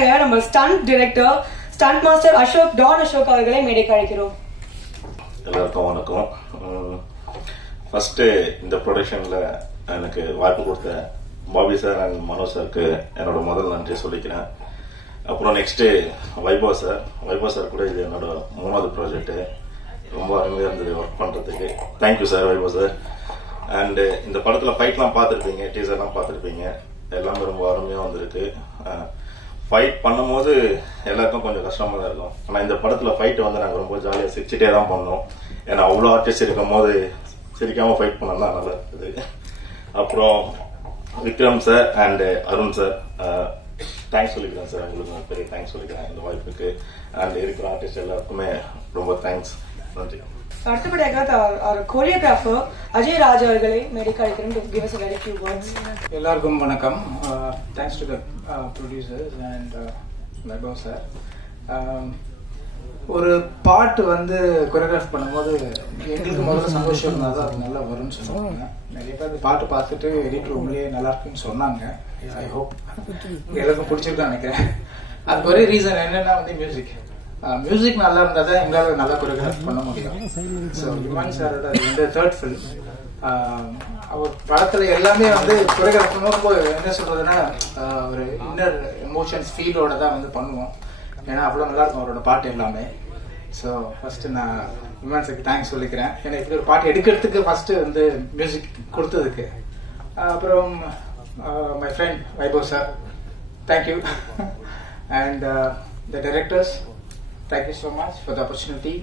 அடுத்தபடியாக நம்ம stunt director stunt master Ashok Don Ashok அவர்களை மேடைக்கு அழைக்கிறோம். எல்லாருக்கும் வணக்கம். ஃபர்ஸ்ட் இந்த ப்ரொடக்ஷன்ல எனக்கு வாய்ப்பு கொடுத்த பாபி சார் அண்ட் மனோஜ் சாருக்கு என்னோட முதல் நன்றி சொல்லிக்கிறேன். அப்புறம் நெக்ஸ்ட் வைபவ் சார் கூட இது என்னோட 3வது ப்ராஜெக்ட். ரொம்ப அருமையா இருந்தது ஒர்க் பண்றதுக்கு. Thank you sir, Vaibhav sir. And இந்த படத்துல ஃபைட்லாம் பார்த்துருப்பீங்க, டீசர்லாம் பார்த்துருப்பீங்க. எல்லாமே ரொம்ப அருமையா வந்திருக்கு. ஃபைட் பண்ணும்போது எல்லாருக்கும் கொஞ்சம் கஷ்டமா தான் இருக்கும். ஆனா இந்த படத்துல ஃபைட் வந்து நாங்க ரொம்ப ஜாலியா சிரிச்சுட்டே தான் பண்ணோம். ஏன்னா அவ்வளோ ஆர்டிஸ்ட் இருக்கும் போது சிரிக்காம ஃபைட் பண்ணா நல்லா இருக்குது. அப்புறம் Vikram sir and Arun sir thanks சொல்லிக்கிறேன் சார். உங்களுக்கு பெரிய தேங்க்ஸ் சொல்லிக்கிறேன் இந்த வாய்ப்புக்கு. அண்ட் இருக்கிற ஆர்டிஸ்ட் எல்லாருக்குமே ரொம்ப தேங்க்ஸ், நன்றி. அடுத்தபடியாக கோரியோகிராஃபர் அஜய் ராஜ் அவர்களை மேடைக்கு அழைக்கிறோம். to give us a very few words. எல்லாருக்கும் வணக்கம். Thanks to the producers and Vaibhav sir. ஒரு பாட்டு வந்து கொரியோகிராஃப் பண்ணும்போது எங்களுக்கு முதல்ல சந்தோஷம் இருந்தால் தான் அது நல்லா வரும்னு சொல்லுவாங்க. நிறைய பேர் பாட்டு பார்த்துட்டு எடிட் ரூம்லேயே நல்லா இருக்குன்னு சொன்னாங்க. ஐ ஹோப் எல்லாருக்கும் பிடிச்சிருக்கான்னு நினைக்கிறேன். அதுக்கு ஒரே ரீசன் என்னன்னா வந்து மியூசிக் நல்லா இருந்தால் தான் எங்களால் நல்லா கொரியோகிராஃப் பண்ண முடியும். ஸோ இமான் சாரோட இந்த 3rd ஃபிலிம் அவர் படத்துல எல்லாமே வந்து கொரியோகிராஃப் பண்ணும்போது என்ன சொல்றதுன்னா ஒரு இன்னர் எமோஷன்ஸ் ஃபீலோட தான் வந்து பண்ணுவோம். ஏன்னா அவ்வளோ நல்லா இருக்கும் அவரோட பாட்டு எல்லாமே. ஸோ ஃபர்ஸ்ட் நான் இமான் சாருக்கு தேங்க்ஸ் சொல்லிக்கிறேன். ஏன்னா இப்படி ஒரு பாட்டு எடுக்கிறதுக்கு ஃபர்ஸ்ட் வந்து மியூசிக் கொடுத்ததுக்கு. அப்புறம் my friend Vaibhav sir, thank you. And the directors, thank you so much for the opportunity.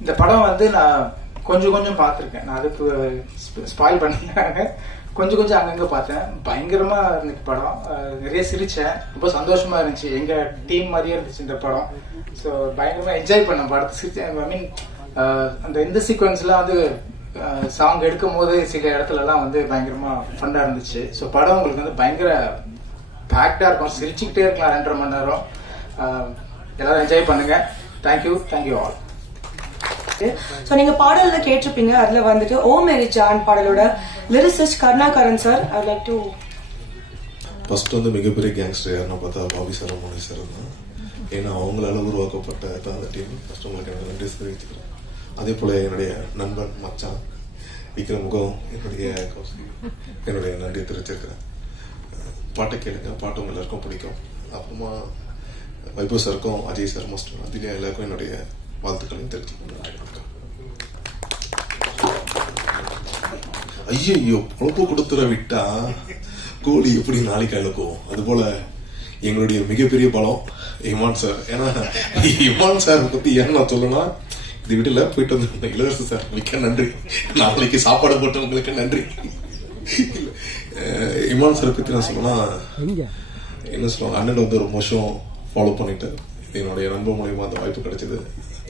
இந்த படம் வந்து நான் கொஞ்சம் பார்த்துருக்கேன். நான் அதுக்கு ஸ்பாயில் பண்ணிட்டாங்க. கொஞ்சம் அங்கங்க பார்த்தேன். பயங்கரமா இருந்துச்சு படம். நிறைய சிரிச்சேன். ரொம்ப சந்தோஷமா இருந்துச்சு. எங்க டீம் மாதிரியே இருந்துச்சு இந்த படம். ஸோ பயங்கரமா என்ஜாய் பண்ண படத்தை சிரிச்சேன். ஐ மீன் அந்த இந்த சீக்வன்ஸ்லாம் வந்து சாங் எடுக்கும் போது சில இடத்துலலாம் வந்து பயங்கரமா ஃபன்னா இருந்துச்சு. ஸோ படம் உங்களுக்கு வந்து பயங்கர பேக்டா இருக்கும். சிரிச்சுக்கிட்டே இருக்கலாம் 2.5 மணி நேரம். எல்லாரும் என்ஜாய் பண்ணுங்க. Thank you all. சோ நீங்க பாடல்ல கேட்டிருப்பீங்க. அதுல வந்துட்டு ஓ மேரி ஜான் பாடலோட lyricist Karunakaran sir. I like to first வந்து மிகப்பெரிய கேங்ஸ்டர் யாருன்னு பார்த்தா பாபி சார், மனோஜ் சார் தான். ஏன்னா அவங்களால உருவாக்கப்பட்ட அந்த டீம். ஃபர்ஸ்ட் உங்களுக்கு எனக்கு நன்றி தெரிவிச்சுக்கிறேன். அதே போல என்னுடைய நண்பன் மச்சான் விக்ரமுகம் என்னுடைய நன்றியை தெரிவிச்சிருக்கிறேன். பாட்டை கேளுங்க, பாட்டு உங்க எல்லாருக்கும் பிடிக்கும். அப்புறமா வைபவ் சாருக்கும் அஜய் சார் மோஸ்ட் அதிலே எல்லாருக்கும் என்னுடைய வாழ்த்துக்களையும் தெரிஞ்சுக்கணும். ஐயோ பொழப்பு கொடுத்துற விட்டா கோழி எப்படி நாளைக்கு அழுக்கும். அது போல எங்களுடைய மிகப்பெரிய பலம் இமான் சார். ஏன்னா இமான் சார் பத்தி ஏன் நான் சொல்லணும்னா, இது வீட்டுல போயிட்டு வந்து இளவரசு சார் மிக்க நன்றி. நாளைக்கு சாப்பாடு போட்டவங்களுக்கு நன்றி. இமான் சார் பத்தி நான் சொல்லணும்னா என்ன சொல்லுவாங்க, அண்ணன் வந்து ஒரு மோஷம் ஃபாலோ பண்ணிட்டு என்னுடைய நண்பர் மூலியமா அந்த வாய்ப்பு கிடைச்சது.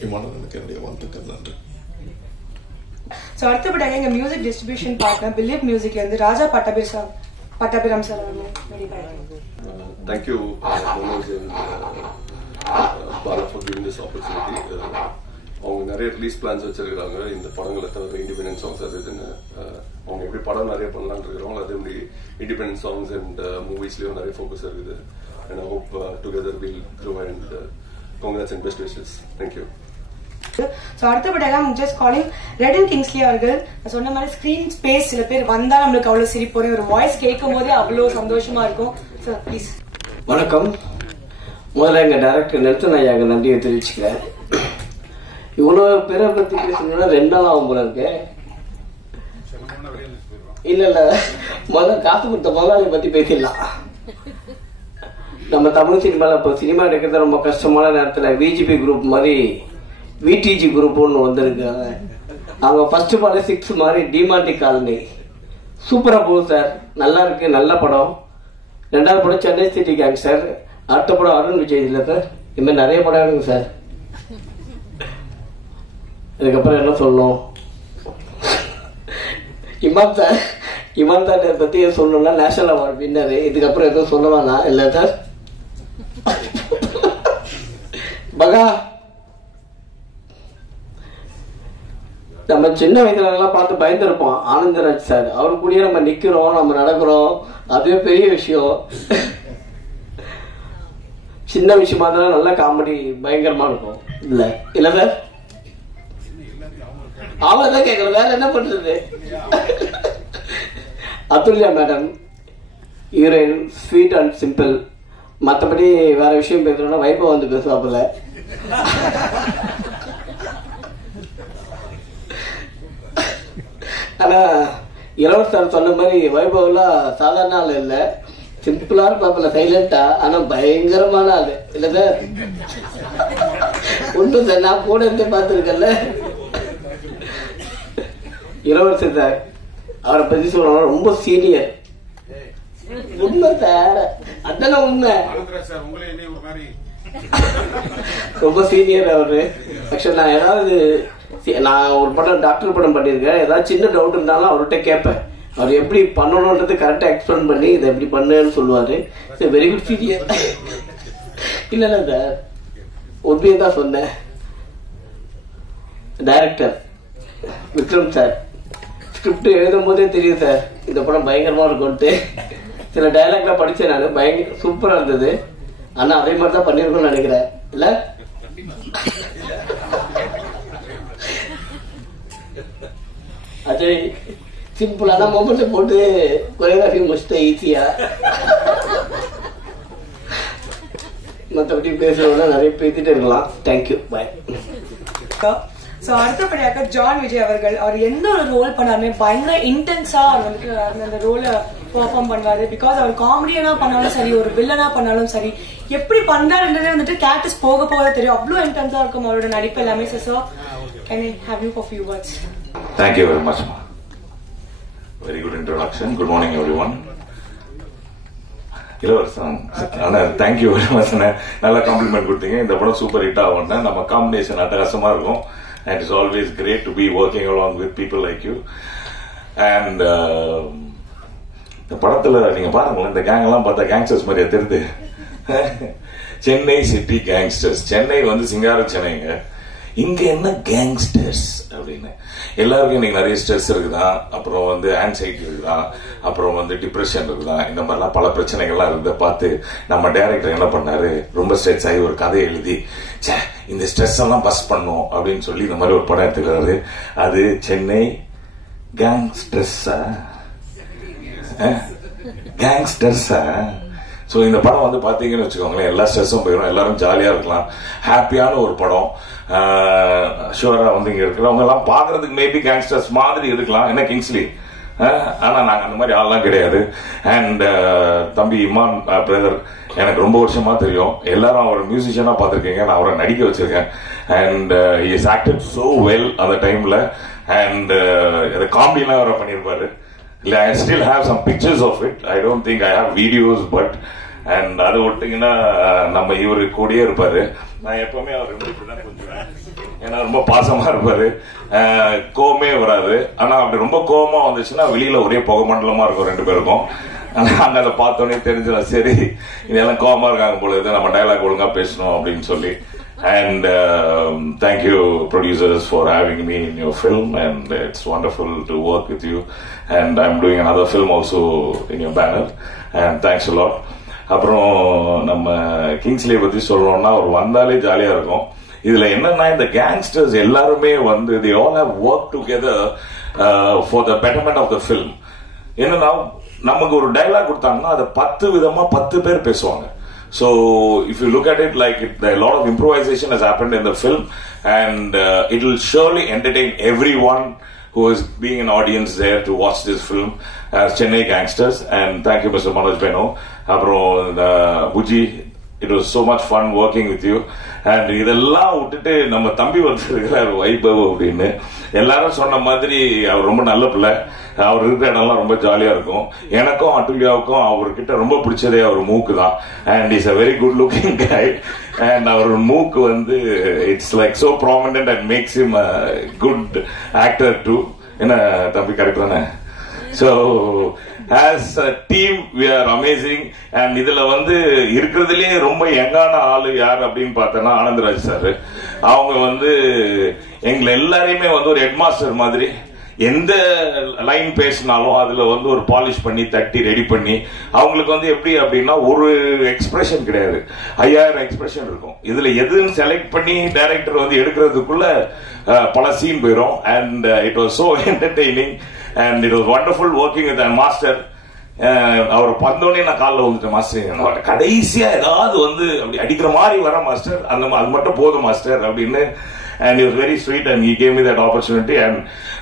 இமானுக்கு என்னுடைய வாழ்த்துக்கள், நன்றி. அடுத்தபடியாக எங்க மியூசிக் டிஸ்ட்ரிபியூஷன் பார்ட்னர் பிலிப் மியூசிக்ல இருந்து Raja Pattabiram sir Thank you, Manoj and Bala for giving this opportunity. அவங்க நிறைய ரிலீஸ் பிளான்ஸ் வச்சிருக்காங்க இந்த படங்களை தவிர. இண்டிபெண்டன்ட் சாங்ஸ் அது இதுன்னு அவங்க எப்படி படம் நிறைய பண்ணலான்னு இருக்கிறவங்க அதே மாதிரி இண்டிபெண்டன்ட் சாங்ஸ் அண்ட் மூவிஸ்லயும் நிறைய ஃபோக்கஸ் இருக்குது. And I hope together we'll grow and congrats and best wishes. Thank you. So அடுத்தபடியாக ஜஸ்ட் காலிங் ரெடன் கிங்ஸ்லி அவர்கள் சொன்ன மாதிரி ஸ்கிரீன் ஸ்பேஸ் சில பேர் வந்தா நம்மளுக்கு அவ்வளவு சிரிப்பு வரும். ஒரு வாய்ஸ் கேட்கும் போதே அவ்வளவு சந்தோஷமா இருக்கும். Sir please. வணக்கம். முதல்ல எங்க டைரக்டர் நெல்சன் ஐயாவுக்கு நன்றியை தெரிவிச்சுக்கிறேன். இவ்வளவு பேரை பத்தி பேசணும்னா 2 நாள் ஆகும் போல இருக்கு. இல்ல முதல்ல காசு கொடுத்த முதலாளி பத்தி பேசிடலாம். நம்ம தமிழ் சினிமால இப்போ சினிமா எடுக்கிறது ரொம்ப கஷ்டமான நேரத்துல விஜிபி குரூப் மாதிரி விடிஜி குரூப் ஒன்று வந்திருக்காங்க. அவங்க ஃபர்ஸ்ட் படம் 6 மாதிரி டிமாண்டி காலனி சூப்பரா போகும் சார். நல்லா இருக்கு, நல்ல படம். 2வது படம் சென்னை சிட்டி கேங் சார். அடுத்த படம் அருண் விஜய் இல்ல சார். இது மாதிரி நிறைய படம் எடுங்க சார். இதுக்கப்புறம் என்ன சொல்லணும், இமான் சார் பத்தி சொல்லணும்னா நேஷனல் அவார்டு வின்னரு. இதுக்கப்புறம் எதுவும் சொல்லலாம்னா இல்ல சார். பகா நம்ம சின்ன வயசுல எல்லாம் பார்த்து பயந்துருப்போம். ஆனந்தராஜ் சார் அவர் கூடயே நம்ம நிக்கிறோம், நம்ம நடக்கிறோம், அதுவே பெரிய விஷயம். சின்ன விஷயமா இருந்தாலும் நல்லா காமெடி பயங்கரமா இருக்கும். இல்ல சார், அவன் தான் கேட்கல, வேற என்ன பண்றது. Athulya madam heroine, sweet and simple. மற்றபடி வேற விஷயம் பேசணும்னா வைபவ் வந்து பேசுவாப்புல. ஆனா இளவரசர் சொன்ன மாதிரி வைபவ்லாம் சாதாரண ஆள் இல்ல, சிம்பிளா இருப்பாப்புல, சைலண்டா. ஆனா பயங்கரமான ஆளு இல்ல சார்? உண்டு சார், நான் கூட இருந்து பார்த்துருக்கேன்ல. இளவரசர் சார் அவரை பத்தி சொல்லணும், ரொம்ப சீனியர். உண்மை சார், அதான உண்மை. ரொம்ப சீனியர் அவரு. ஆக்சுவலா நான் ஏதாவது நான் ஒரு படம் டாக்டர் படம் பண்ணியிருக்கேன், ஏதாவது சின்ன டவுட் இருந்தாலும் அவர்கிட்ட கேட்பேன். அவர் எப்படி பண்ணணும்ன்றது கரெக்டா எக்ஸ்பிளைன் பண்ணி இதை எப்படி பண்ணுன்னு சொல்லுவாரு. Very good senior. இல்ல சார், உண்மையை தான் சொன்னேன். டைரக்டர் விக்ரம் சார் ஸ்கிரிப்ட் எழுதும் போதே தெரியும் சார் இந்த படம் பயங்கரமா இருக்கும்ட்டு. சில டைலாக்லாம் படிச்சேன் நான், பயங்கர சூப்பரா இருந்தது. ஆனா அதே மாதிரி தான் பண்ணிருக்கோம்னு நினைக்கிறேன். இல்ல அஜய் சிம்பிளான மொமெண்ட் போட்டு கொரியோகிராஃபி முடிச்சுட்டு ஈஸியா. மற்றபடி பேசுறவங்க நிறைய பேசிட்டு இருக்கலாம். தேங்க்யூ, பாய். சோ அடுத்தபடியாக ஜான் விஜய் அவர்கள், அவர் எந்த ஒரு ரோல் பண்ணாருமே பயங்கர இன்டென்ஸா அவர் வந்துட்டு அந்த ரோலை பெர்ஃபார்ம் பண்ணுவாரு. பிகாஸ் அவர் காமெடியனா பண்ணாலும் சரி, ஒரு வில்லனா பண்ணாலும் சரி, எப்படி பண்றாருன்றதே வந்துட்டு கேரக்டர்ஸ் போக போக தெரியும். அவ்வளவு இன்டென்ஸா இருக்கும் அவரோட நடிப்பு எல்லாமே. Sir can I have you for few words? Thank you very much, ma. Very good introduction. Good morning, everyone. இளவரசன், தேங்க்யூ வெரி மச். நல்ல காம்ப்ளிமெண்ட் கொடுத்தீங்க. இந்த படம் சூப்பர் ஹிட் ஆகும். நம்ம காம்பினேஷன் அட்டகாசமா இருக்கும். And it's always great to be working along with people like you. And இந்த படத்துல நீங்க பாருங்களேன், இந்த கேங் எல்லாம் பார்த்தா கேங்ஸ்டர்ஸ் மாதிரியா தெரியுது. Chennai city gangsters. சென்னை வந்து சிங்கார சென்னைங்க. இங்க என்ன கேங்ஸ்டர்ஸ் அப்படின்னு எல்லாருக்கும் இன்னைக்கு நிறைய ஸ்ட்ரெஸ் இருக்குதான், அப்புறம் வந்து ஆன்சைட்டி இருக்குதான், அப்புறம் வந்து டிப்ரெஷன் இருக்குதான், இந்த மாதிரிலாம் பல பிரச்சனைகள்லாம் இருந்த பார்த்து நம்ம டைரக்டர் என்ன பண்ணாரு, ரொம்ப ஸ்ட்ரெஸ் ஆகி ஒரு கதையை எழுதி இந்த ஸ்ட்ரெஸ் எல்லாம் பஸ் பண்ணும் அப்படின்னு சொல்லி இந்த மாதிரி ஒரு படம் எடுத்துக்கிறாரு. அது சென்னை கேங்ஸ்டர்ஸா கேங்ஸ்டர்ஸா. ஸோ இந்த படம் வந்து பாத்தீங்கன்னு வச்சுக்கோங்களேன், எல்லா ஸ்ட்ரெஸ்ஸும் போயிடும், எல்லாரும் ஜாலியா இருக்கலாம், ஹாப்பியான ஒரு படம். ஷுவரா வந்து இங்க இருக்கிறவங்க எல்லாம் பாக்குறதுக்கு மேபி கேங்ஸ்டர்ஸ் மாதிரி இருக்கலாம், என்ன கிங்ஸ்லி, ஆனா நாங்க அந்த மாதிரி ஆள்லாம் கிடையாது. அண்ட் தம்பி இமான் பிரதர் எனக்கு ரொம்ப வருஷமா தெரியும். எல்லாரும் அவர் மியூசிஷியனா பார்த்திருக்கீங்க, நான் அவரை நடிக்க வச்சிருக்கேன். And is acted so well அந்த டைம்ல. அண்ட் காமெடிலாம் அவரை பண்ணியிருப்பாரு. I still have some pictures of it. I don't think I have videos, but and அதை விட்டீங்கன்னா நம்ம இவரு கூடயே இருப்பாரு. நான் எப்பவுமே அவர் இப்படிதான் கொஞ்சம், ஏன்னா ரொம்ப பாசமா இருப்பாரு, கோவமே வராது. ஆனா அப்படி ரொம்ப கோவமா வந்துச்சுன்னா வெளியில ஒரே புகை மண்டலமா இருக்கும் ரெண்டு பேருக்கும். அங்க அதை பார்த்தோன்னே தெரிஞ்சிடும், சரி இதெல்லாம் கோவமா இருக்காங்க போல இது, நம்ம டயலாக் ஒழுங்கா பேசணும் அப்படின்னு சொல்லி. And thank you producers for having me in your film, and it's wonderful to work with you, and I'm doing another film also in your banner, and thanks a lot. அப்புறம் நம்ம Kingsley பத்தி சொல்லணும்னா அவர் வந்தாலே ஜாலியா இருக்கும். இதுல என்னன்னா இந்த கேங்ஸ்டர்ஸ் எல்லாருமே வந்து they all have worked together for the betterment of the film. என்னன்னா நமக்கு ஒரு டயலாக் கொடுத்தாங்கன்னா அதை 10 விதமா 10 பேர் பேசுவாங்க. So if you look at it, like a lot of improvisation has happened in the film, and it will surely entertain everyone who is being an audience there to watch this film as Chennai Gangsters. And thank you, Mr. Manoj Beno. Apro Buji, it was so much fun working with you. And இதெல்லாம் விட்டுட்டு நம்ம தம்பி வந்துருக்கிறார் வைபவ் அப்படின்னு. எல்லாரும் சொன்ன மாதிரி அவர் ரொம்ப நல்ல பிள்ளை, அவர் இருக்கிற இடம்லாம் ரொம்ப ஜாலியா இருக்கும். எனக்கும் அட்டுல்யாவுக்கும் அவர்கிட்ட ரொம்ப பிடிச்சதே அவர் மூக்கு தான். And is a very good looking guy. And அவர் மூக்கு வந்து it's like so prominent and makes him a good actor too. என்ன தம்பி, கரெக்ட் தானே? So as a team we are amazing. And இதுல வந்து இருக்கிறதுலயே ரொம்ப யங்கான ஆளு யார் அப்படின்னு பார்த்தோன்னா ஆனந்தராஜ் சார். அவங்க வந்து எங்களை எல்லாரையுமே வந்து ஒரு ஹெட் மாஸ்டர் மாதிரி எந்த லைன் பேசினாலும் அதுல வந்து ஒரு பாலிஷ் பண்ணி தட்டி ரெடி பண்ணி அவங்களுக்கு வந்து எப்படி அப்படின்னா ஒரு எக்ஸ்பிரஷன் கிடையாது, 5000 எக்ஸ்பிரஷன் இருக்கும். இதுல எதுன்னு செலக்ட் பண்ணி டைரக்டர் வந்து எடுக்கிறதுக்குள்ள பல சீன் போயிடும். And it was so entertaining and it was wonderful working with master. அவர் பந்தோடனே நான் காலில் வந்துட்டேன், மாஸ்டர் கடைசியா ஏதாவது வந்து அப்படி அடிக்கிற மாதிரி வர மாஸ்டர், அது மட்டும் போதும் மாஸ்டர் அப்படின்னு. And he was very sweet and he gave me that opportunity. and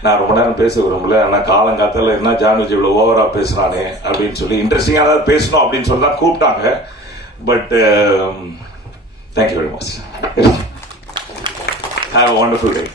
நான் ரொம்ப நேரம் பேச விரும்பல, ஆனா காலங்காத்தால என்ன ஜான் விஜய் இவ்வளவு ஓவரா பேசுறானே அப்படின்னு சொல்லி இன்ட்ரெஸ்டிங்கா ஏதாவது பேசணும் அப்படின்னு சொல்லி தான் கூப்பிட்டாங்க. But thank you very much. Have a wonderful day.